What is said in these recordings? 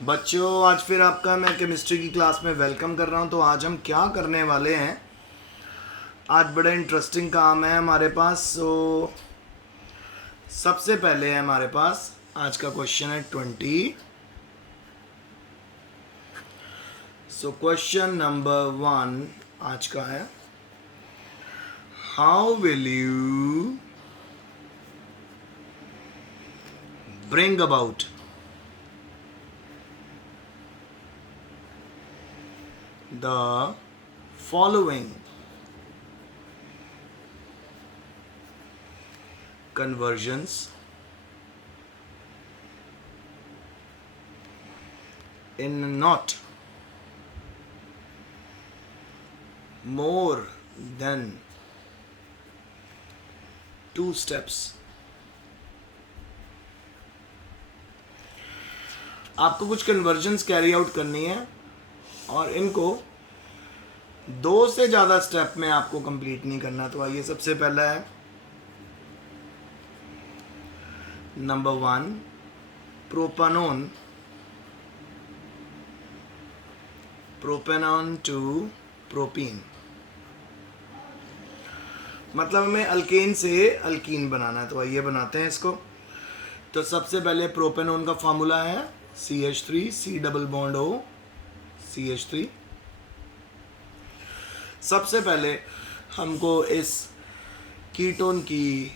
बच्चों, आज फिर आपका मैं केमिस्ट्री की क्लास में वेलकम कर रहा हूँ। तो आज हम क्या करने वाले हैं, आज बड़ा इंटरेस्टिंग काम है हमारे पास। सबसे पहले हमारे पास आज का क्वेश्चन है 20। क्वेश्चन नंबर 1 आज का है, how will you bring about the following conversions in not more than 2 steps। आपको कुछ कन्वर्जन्स कैरी आउट करनी है और इनको 2 से ज़्यादा स्टेप में आपको कंप्लीट नहीं करना। तो आइए, सबसे पहला है नंबर 1, प्रोपेनॉन टू प्रोपीन। मतलब हमें अल्केन से अल्कीन बनाना है। तो आइए बनाते हैं इसको। तो सबसे पहले प्रोपेनॉन का फार्मूला है CH3 C double bond O CH3। सबसे पहले हमको इस कीटोन की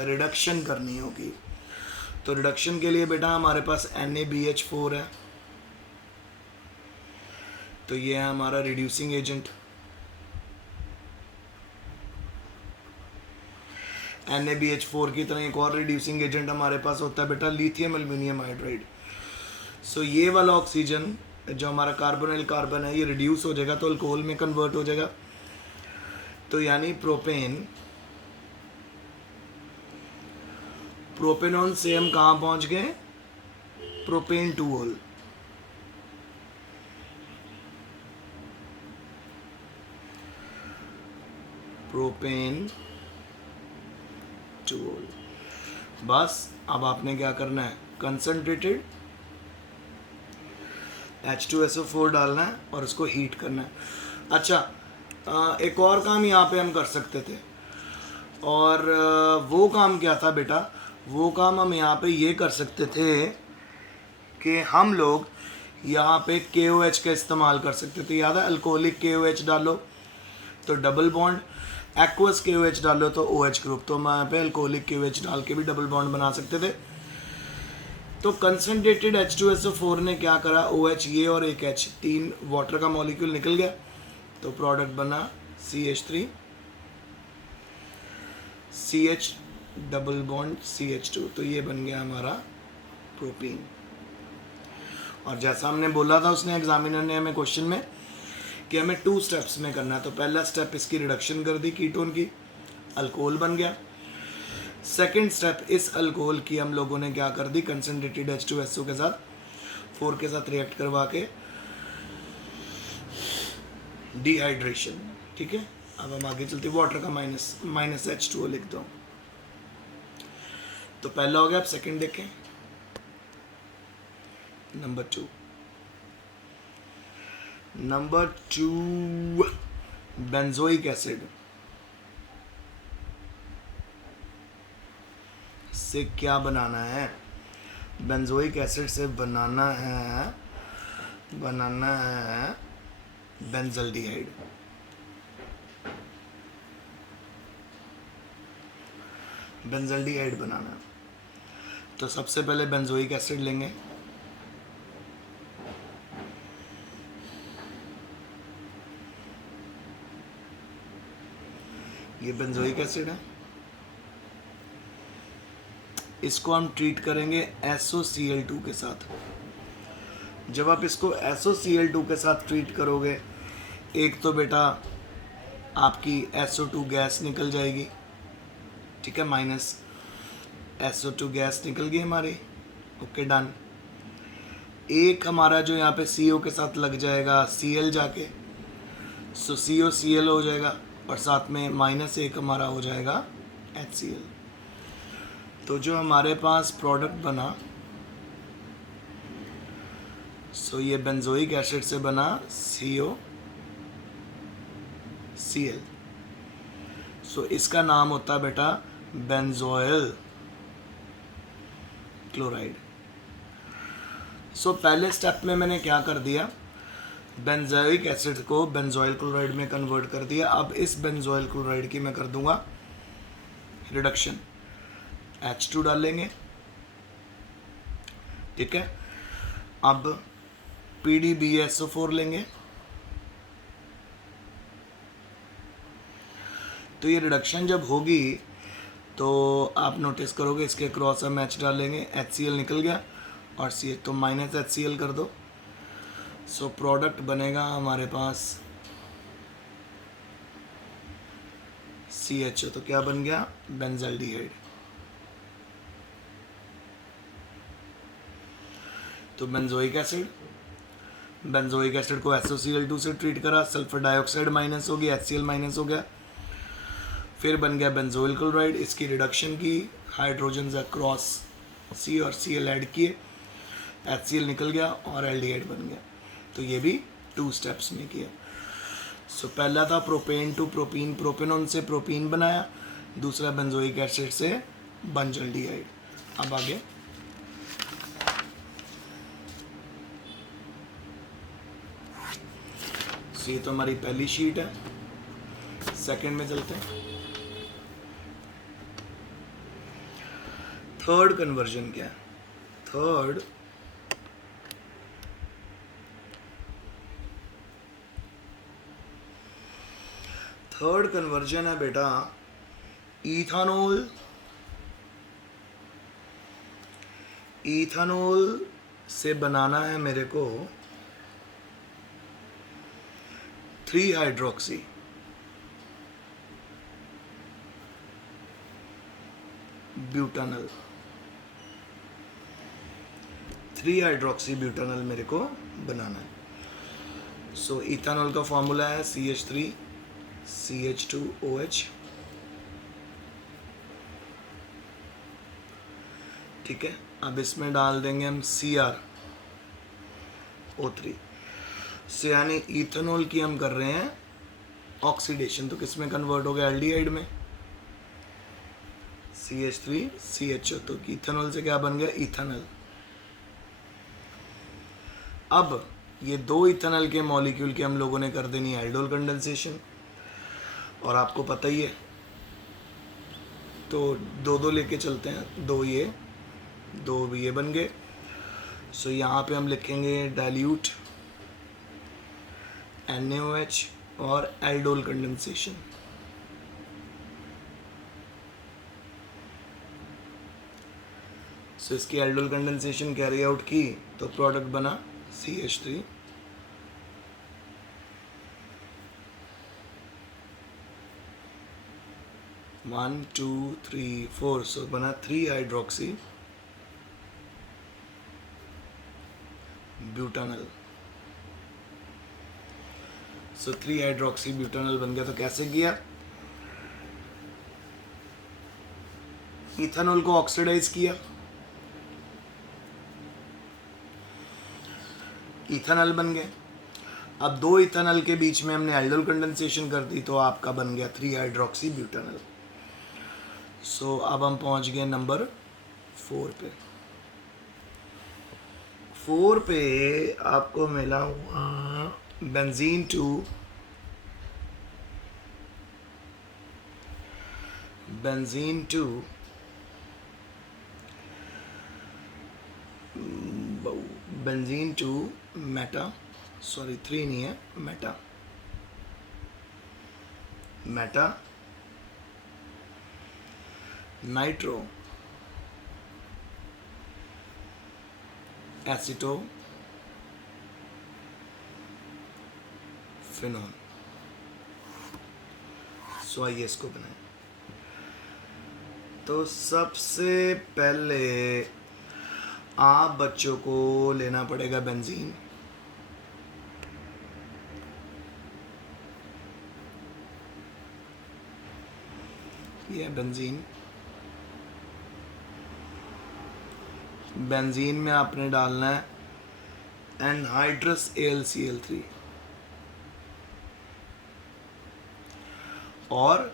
रिडक्शन करनी होगी। तो रिडक्शन के लिए बेटा हमारे पास NaBH4 है। तो ये है हमारा रिड्यूसिंग एजेंट। NaBH4 की तरह एक और रिड्यूसिंग एजेंट हमारे पास होता है बेटा, लिथियम एल्यूमिनियम हाइड्राइड। ये वाला ऑक्सीजन जो हमारा कार्बोनिल कार्बन है, ये रिड्यूस हो जाएगा तो अल्कोहल में कन्वर्ट हो जाएगा। तो यानी प्रोपेनॉन से हम कहाँ पहुंच गए, प्रोपेन टू ओल। प्रोपेन टू ओल। बस अब आपने क्या करना है, कंसंट्रेटेड H2SO4 डालना है और उसको हीट करना है। अच्छा, एक और काम यहाँ पे हम कर सकते थे, और वो काम क्या था बेटा, वो काम हम यहाँ पे ये कर सकते थे कि हम लोग यहाँ पे KOH का इस्तेमाल कर सकते थे। याद है, अल्कोहलिक KOH डालो तो डबल बॉन्ड, एक्वस KOH डालो तो OH ग्रुप। तो हम यहाँ पे अल्कोहलिक KOH डाल के भी डबल बॉन्ड बना सकते थे। तो कंसंट्रेटेड H2SO4 ने क्या करा, OH ये और एक H, 3 वाटर का मॉलिक्यूल निकल गया। तो प्रोडक्ट बना CH3 CH double bond CH2। तो ये बन गया हमारा प्रोपीन। और जैसा हमने बोला था उसने, एग्जामिनर ने हमें क्वेश्चन में, कि हमें 2 स्टेप्स में करना है। तो पहला स्टेप इसकी रिडक्शन कर दी कीटोन की, अल्कोहल बन गया। सेकेंड स्टेप, इस अल्कोहल की हम लोगों ने क्या कर दी, कंसंट्रेटेड H2SO के साथ 4 के साथ रिएक्ट करवा के डिहाइड्रेशन। ठीक है, अब हम आगे चलते, वाटर का माइनस H2O लिख दो। तो पहला हो गया। अब सेकेंड देखें, नंबर 2 बेंजोइक एसिड से क्या बनाना है, बेंजोइक एसिड से बनाना है बेंजल्डिहाइड। बेंजल्डिहाइड बनाना है। तो सबसे पहले बेंजोइक एसिड लेंगे। ये बेंजोइक एसिड है, इसको हम ट्रीट करेंगे SOCl2 के साथ। जब आप इसको SOCl2 के साथ ट्रीट करोगे, एक तो बेटा आपकी SO2 गैस निकल जाएगी। ठीक है, माइनस SO2 गैस निकल गई हमारी। Okay, done. एक हमारा जो यहाँ पे CO के साथ लग जाएगा Cl जाके, सो COCl हो जाएगा, और साथ में -1 हमारा हो जाएगा HCl। तो जो हमारे पास प्रोडक्ट बना सो ये बेंजोइक एसिड से बना COCl। सो इसका नाम होता है बेटा बेंजोइल क्लोराइड। सो पहले स्टेप में मैंने क्या कर दिया, बेंजोइक एसिड को बेंजोइल क्लोराइड में कन्वर्ट कर दिया। अब इस बेंजोइल क्लोराइड की मैं कर दूंगा रिडक्शन, H2 डालेंगे, ठीक है। अब PDBSO4 लेंगे, तो ये रिडक्शन जब होगी तो आप नोटिस करोगे इसके क्रॉस हम H डालेंगे, HCl निकल गया और CH, तो माइनस HCl कर दो। सो प्रोडक्ट बनेगा हमारे पास CHO, तो क्या बन गया, बेंजल्डिहाइड। तो बेंजोइक एसिड को SOCl2 से ट्रीट करा, सल्फर डाइऑक्साइड माइनस हो गया, HCl माइनस हो गया, फिर बन गया बेंजोइल क्लोराइड। इसकी रिडक्शन की, हाइड्रोजन क्रॉस C और Cl ऐड किए, HCl निकल गया और एल्डिहाइड बन गया। तो ये भी 2 स्टेप्स में किया। सो पहला था प्रोपेन टू प्रोपीन, प्रोपेनॉन से प्रोपीन बनाया, दूसरा बेंजोइक एसिड से बेंजल्डिहाइड। अब आगे ये तो हमारी पहली शीट है, सेकंड में चलते हैं। थर्ड कन्वर्जन क्या है, थर्ड कन्वर्जन है बेटा इथानॉल से बनाना है मेरे को 3 हाइड्रोक्सी ब्यूटानल, 3 हाइड्रोक्सी ब्यूटानल मेरे को बनाना है। सो इथानॉल का फॉर्मूला है CH3CH2OH, ठीक है। अब इसमें डाल देंगे हम CrO3 से, यानी इथेनॉल की हम कर रहे हैं ऑक्सीडेशन, तो किस में कन्वर्ट हो गया, एल्डिहाइड में, CH3CHO, तो इथेनॉल से क्या बन गया, इथेनॉल। अब ये 2 इथेनॉल के मॉलिक्यूल की हम लोगों ने कर देनी एल्डोल कंडेंसेशन, और आपको पता ही है, तो 2 लेके चलते हैं, 2 ये बन गए। सो यहाँ पे हम लिखेंगे डाइल्यूट NaOH और एल्डोल कंडेंसेशन। सो इसकी एल्डोल कंडेंसेशन कैरी आउट की तो प्रोडक्ट बना CH3, 1 2 3 4, सो बना 3 हाइड्रोक्सी ब्यूटानल। सो 3 हाइड्रोक्सी ब्यूटानल बन गया। तो कैसे किया, इथेनॉल को ऑक्सीडाइज किया, इथेनॉल बन गए। अब 2 इथेनॉल के बीच में हमने एल्डोल कंडेंसेशन कर दी, तो आपका बन गया 3 हाइड्रोक्सी ब्यूटानल। सो अब हम पहुंच गए नंबर 4 पे। 4 पे आपको मिला हुआ बेंजीन टू मेटा, सॉरी 3 नहीं है, मेटा नाइट्रो एसिटो फिनोल। सो आइए इसको बनाएं। तो सबसे पहले आप बच्चों को लेना पड़ेगा बेंजीन, ये बेंजीन। बेंजीन में आपने डालना है एनहाइड्रस AlCl3 और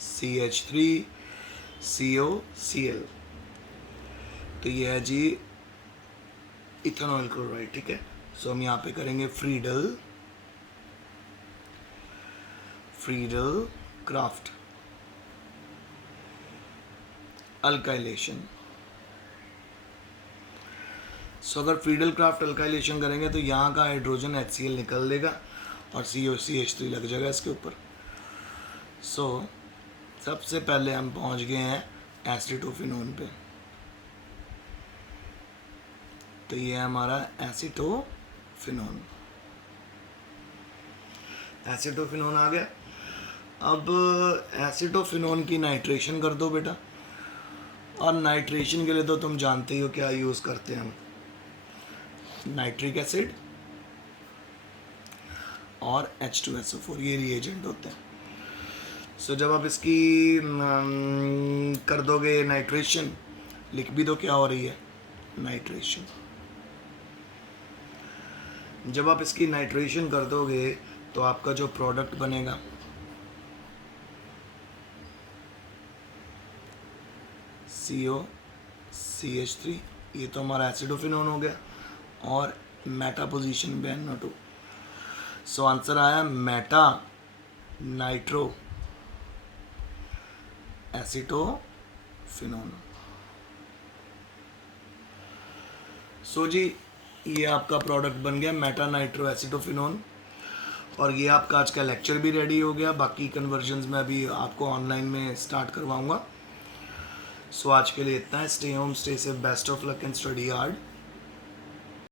CH3COCl। तो ये है जी इथेनॉल क्लोराइड, ठीक है। सो हम यहाँ पे करेंगे फ्रीडल क्राफ्ट अल्काइलेशन। सो अगर फ्रीडल क्राफ्ट अल्काइलेशन करेंगे तो यहाँ का हाइड्रोजन HCl निकल देगा और COCH3 लग जाएगा इसके ऊपर। सो सबसे पहले हम पहुँच गए हैं एसिटोफिनोन पे। तो ये है हमारा एसिटोफिनोन आ गया। अब एसिटोफिनोन की नाइट्रेशन कर दो बेटा। और नाइट्रेशन के लिए तो तुम जानते ही हो क्या यूज़ करते हैं हम, नाइट्रिक एसिड और H2SO4, ये रिएजेंट होते हैं। सो जब आप इसकी कर दोगे नाइट्रेशन, लिख भी दो क्या हो रही है, नाइट्रेशन। जब आप इसकी नाइट्रेशन कर दोगे तो आपका जो प्रोडक्ट बनेगा COCH3, ये तो हमारा एसिडोफिनोन हो गया और मेटा पोजीशन पे NO2। सो आंसर आया मेटा नाइट्रो एसिटोफिनोन। सो जी ये आपका प्रोडक्ट बन गया मेटा नाइट्रो एसिटोफिनोन। और ये आपका आज का लेक्चर भी रेडी हो गया। बाकी कन्वर्जन्स मैं अभी आपको ऑनलाइन में स्टार्ट करवाऊंगा। सो आज के लिए इतना है। Stay home, stay safe, best of luck and study hard.